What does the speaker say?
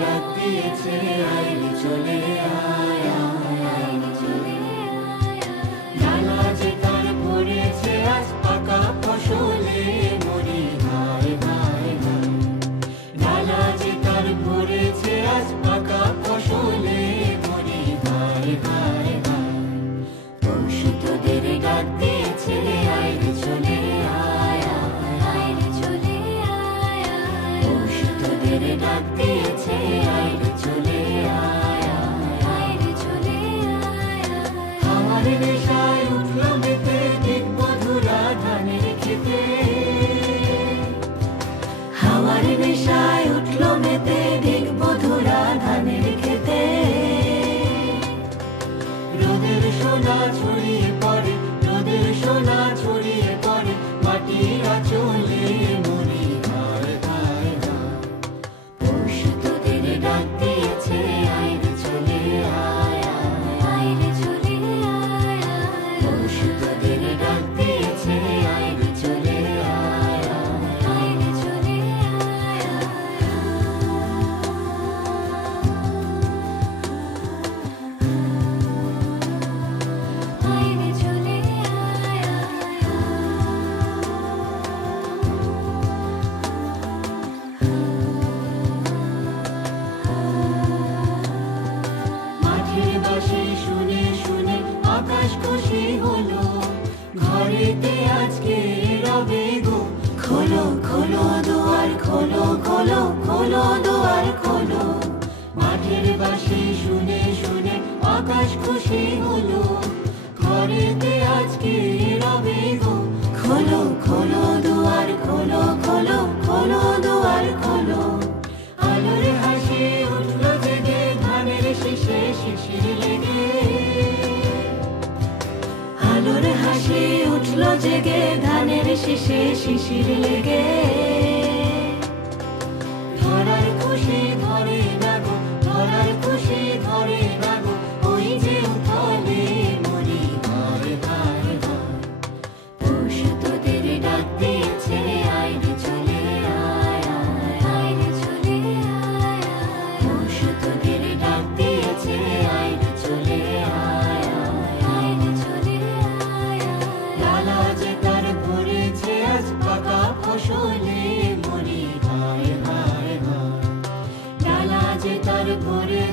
ডাক দিয়েছে আইরে চলে আয় আয় চলে আয় ডালা যে তার ভরেছে আজ পাকা ফসলে মরি হায় হায় হায় ডালা যে তার ভরেছে আজ পাকা ফসলে মরি হায় হায় হায় পৌষ তোদের ডাক দিয়েছে আইরে চলে আয় আইরে চলে আয় পৌষ তোদের ডাক দিয়েছে আইরে চলে আয় আইরে চলে আয় হাওয়ার নেশায় উঠলো মেতে দিক মধুরা ধানের খেতে হাওয়ার নেশায় উঠলো মেতে দিক মধুরা ধানের খেতে রোদের সোনা ছড়িয়ে পড়ে রোদের সোনা ছড়িয়ে পড়ে মাটির আঁচলে মরি হায় হায় হায় পৌষ তোদের ডাক দিয়েছে আইরে চলে আয় আইরে চলে আয় পৌষ তোদের ডাক দিয়েছে আইরে চলে আয় আইরে চলে আয় আইরে চলে মাঠের বাঁশি শুনে শুনে আকাশ খুশি হলো ঘরেতে আজকে রবে গো খোলো খোলো দুয়ার খোলো খোলো খোলো দুয়ার খোলো মাঠের বাঁশি শুনে শুনে আকাশ খুশি হলো ঘরেতে আজকে রবে গো খোলো খোলো দুয়ার খোলো খোলো খোলো দুয়ার খোলো আলোর হাসি উঠলো জেগে ধানের শীষে শিশির লেগে আলোর হাসি উঠলো জেগে ধানের শীষে শিশির লেগে ধরার খুশি ধরে নাগো ধরার খুশি ধরে নাগো ওই যে উঠলে মরি হায় হায় হায় পৌষ তোদের ডাক দিয়েছে আইরে চলে আয় আইরে চলে আয় পৌষ তোদের ডাক দিয়েছে আইরে চলে আয় আইরে চলে আয় ডালা যে তার ভরেছে আজ পাকা ফসলে মরি হায় হায় হায় ডালা যে তার ভরে